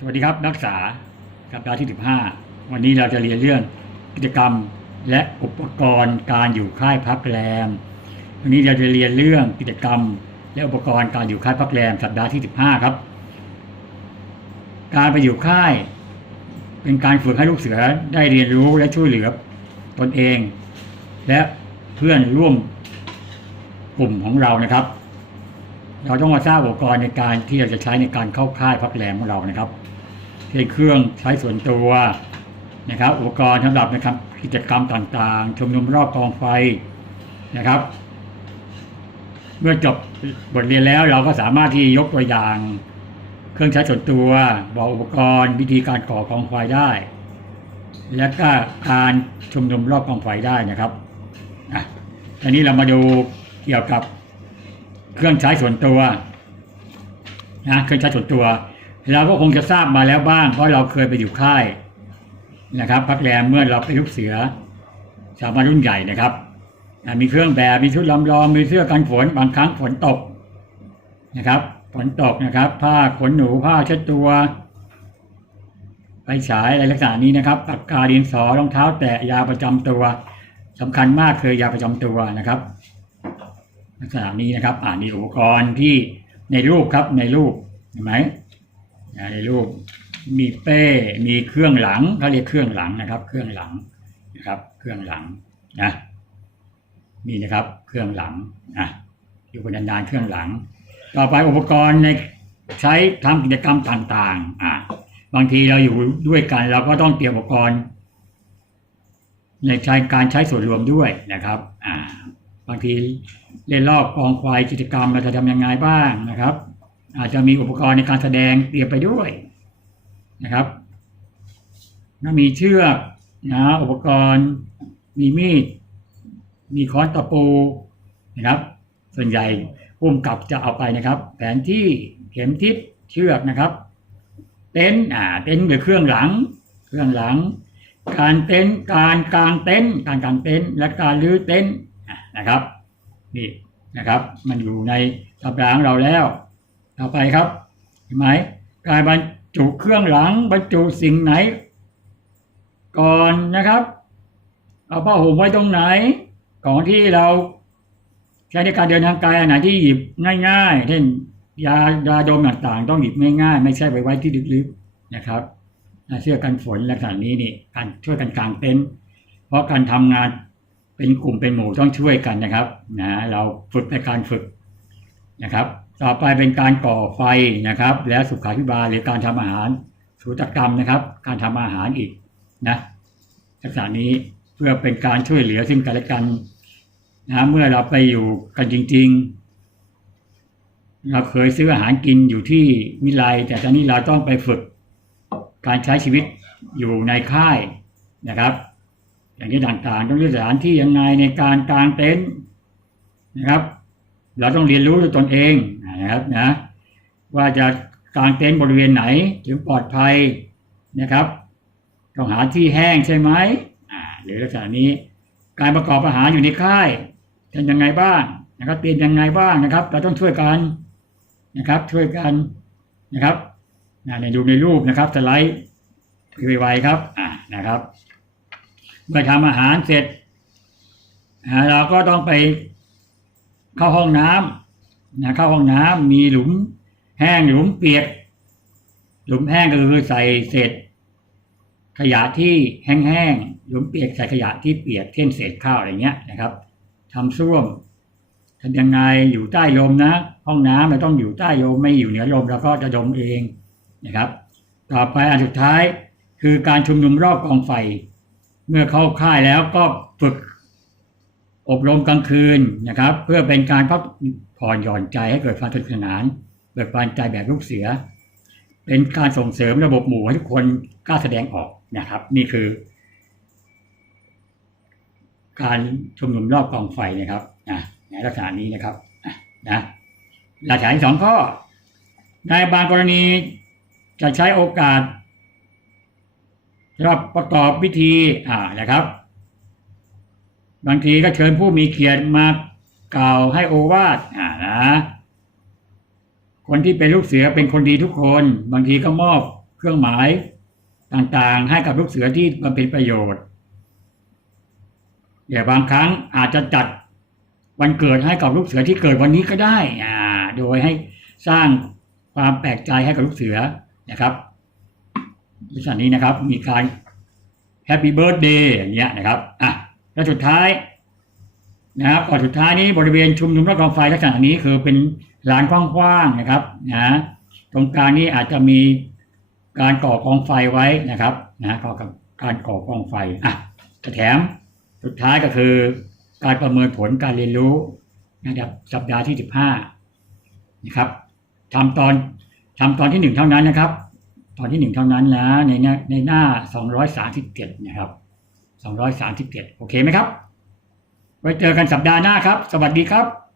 สวัสดีครับนักศึกษาสัปดาห์ที่ 15 วันนี้เราจะเรียนเรื่องกิจกรรมและอุปกรณ์การอยู่ค่ายพักแรม วันนี้เราจะเรียนเรื่องกิจกรรม และอุปกรณ์การอยู่ค่ายพักแรม สัปดาห์ที่ 15 ครับ การไปอยู่ค่าย เป็นการฝึกให้ลูกเสือได้เรียนรู้และช่วยเหลือตนเอง และเพื่อนร่วมกลุ่มของเรานะครับ เราต้องมาทราบอุปกรณ์ในการที่เราจะใช้ในการเข้าค่ายพักแรมของเรานะครับเช่นเครื่องใช้ส่วนตัวนะครับ อุปกรณ์สำหรับนะครับกิจกรรมต่างๆ ชมรมรอบกองไฟนะครับ เมื่อจบบทเรียนแล้วเราก็สามารถที่ยกตัวอย่าง เครื่องใช้ส่วนตัวบอกอุปกรณ์ วิธีการก่อกองไฟได้ และก็การชมรมรอบกองไฟได้นะครับอะทีนี้เรามาดูเกี่ยวกับ เครื่องใช้ส่วนตัวนะเครื่องใช้ส่วนตัว เราก็คงจะทราบมาแล้วบ้างเพราะเราเคยไปอยู่ค่ายนะครับ พักแรมเมื่อเราไปลูกเสือสามัญรุ่นใหญ่นะครับอะมีเครื่องแบบมีชุดลำลองมีเสื้อกันฝนบางครั้งฝนตกนะครับฝนตกนะครับ ผ้าขนหนูผ้าเช็ดตัวไปฉายอะไรลักษณะนี้นะครับปากกาดินสอรองเท้า แตะยาประจำตัวสำคัญมากคือยาประจำตัวนะครับ ลักษณะนี้นะครับอ่านี่อุปกรณ์ที่ในรูปครับในรูปเห็นไหมในรูปมีเป้ มีเครื่องหลังเขาเรียกเครื่องหลังนะครับ เครื่องหลังนะครับ เครื่องหลังนะนี่นะครับเครื่องหลังอะอยู่บนนานเครื่องหลัง ต่อไปอุปกรณ์ในใช้ทำกิจกรรมต่างๆอะบางทีเราอยู่ด้วยกัน เราก็ต้องเตรียมอุปกรณ์ ในใช้การใช้ส่วนรวมด้วยนะครับอ่า บางทีเล่นรอบกองควายกิจกรรมเราจะทำยังไงบ้างนะครับ อาจจะมีอุปกรณ์ในการแสดงเตรียมไปด้วยนะครับถ้ามีเชือกนะอุปกรณ์มีมีด มีค้อนตะปูนะครับ ส่วนใหญ่ผู้กำกับจะเอาไปนะครับ แผนที่เข็มทิศเชือกนะครับ เต็นท์อ่าเต็นท์หรือเครื่องหลัง เครื่องหลัง การเต็นท์การกางเต็นท์การกางเต็นท์และการรื้อเต็นท์ นะครับนี่นะครับ มันอยู่ในสัปาของเราแล้ว ต่อไปครับเห็นไหมการบรรจุเครื่องหลังบรรจุสิ่งไหน ก่อนนะครับ เอาผ้าห่มไว้ตรงไหน ของที่เราใช้ในการเดินทางไกลอันไหนที่หยิบง่ายๆเช่นยายาดมต่างๆ ต้องหยิบง่ายๆ ไม่ใช่ไปไว้ที่ลึกๆนะครับเสื้อกันฝนลักษณะนี้นี่การช่วยกันกางเต็นท์เพราะการทำงาน เป็นกลุ่มเป็นหมู่ต้องช่วยกันนะครับนะเราฝึกในการฝึกนะครับ ต่อไปเป็นการก่อไฟนะครับ แล้วสุขาภิบาลหรือการทำอาหารสูตกรรมนะครับ การทำอาหารอีกนะลักษณะนี้เพื่อเป็นการช่วยเหลือซึ่งกันและกันนะเมื่อเราไปอยู่กันจริง ๆ เราเคยซื้ออาหารกินอยู่ที่มิไลแต่ตอนนี้เราต้องไปฝึกการใช้ชีวิตอยู่ในค่ายนะครับ อย่างที่ต่างๆต้องเลือกสถานที่ยังไงในการกางเต็นท์นะครับ เราต้องเรียนรู้ด้วยตนเองนะครับนะว่าจะกางเต็นท์บริเวณไหนถึงปลอดภัยนะครับต้องหาที่แห้งใช่ไหมอ่าหรือลักษณะนี้การประกอบอาหารอยู่ในค่ายทำยังไงบ้างนะครับเตรียมยังไงบ้างนะครับ เราต้องช่วยกันนะครับช่วยกันนะครับในดูในรูปนะครับสไลด์ไวๆครับอ่านะครับ เมื่อทำอาหารเสร็จเราก็ต้องไปเข้าห้องน้ำนะเข้าห้องน้ำมีหลุมแห้งหลุมเปียก หลุมแห้งก็คือใส่เศษขยะที่แห้งๆหลุมเปียกใส่ขยะที่เปียกเช่นเศษข้าวอะไรเงี้ยนะครับทำส้วมทำยังไงอยู่ใต้ลมนะ ห้องน้ำมันต้องอยู่ใต้ลมไม่อยู่เหนือลมแล้วก็จะดมเองนะครับ ต่อไปอันสุดท้ายคือการชุมนุมรอบกองไฟ เมื่อเข้าค่ายแล้วก็ฝึกอบรมกลางคืนนะครับ เพื่อเป็นการพักผ่อนหย่อนใจให้เกิดความสนุกสนานเบิกบานใจแบบลูกเสือ เป็นการส่งเสริมระบบหมู่ให้ทุกคนกล้าแสดงออกนะครับ นี่คือ การชุมนุมรอบกองไฟนะครับนะในลักษณะนี้นะครับนะหลักฐานสองข้อในบางกรณีจะใช้โอกาส สำหรับประกอบพิธีอ่านะครับ บางทีก็เชิญผู้มีเกียรติมากล่าวให้โอวาทอ่านะคนที่เป็นลูกเสือเป็นคนดีทุกคน บางทีก็มอบเครื่องหมายต่างๆ ให้กับลูกเสือที่มันเป็นประโยชน์เดี๋ยวบางครั้งอาจจะจัดวันเกิดให้กับลูกเสือที่เกิดวันนี้ก็ได้อ่าโดยให้สร้างความแปลกใจให้กับลูกเสือนะครับ ลักษณะนี้นะครับ มีการแฮปปี้เบิร์ดเดย์อย่างเงี้ยนะครับอะแล้วสุดท้ายนะครับก่อนสุดท้ายนี้บริเวณชุมนุมรอบกองไฟลักษณะนี้คือเป็นลานกว้างๆนะครับนะตรงกลางนี้อาจจะมีการก่อกองไฟไว้นะครับนะก็กับการก่อกองไฟอะแถมสุดท้ายก็คือการประเมินผลการเรียนรู้นะครับสัปดาห์ที่สิบห้านะครับทำตอนทำตอนที่หนึ่งเท่านั้นนะครับ ตอนที่หนึ่งเท่านั้นนะในหน้าในหน้าสองร้อยสามสิบเจ็ดนะครับสองร้อยสามสิบเจ็ดโอเคไหมครับ ไว้เจอกันสัปดาห์หน้าครับ สวัสดีครับ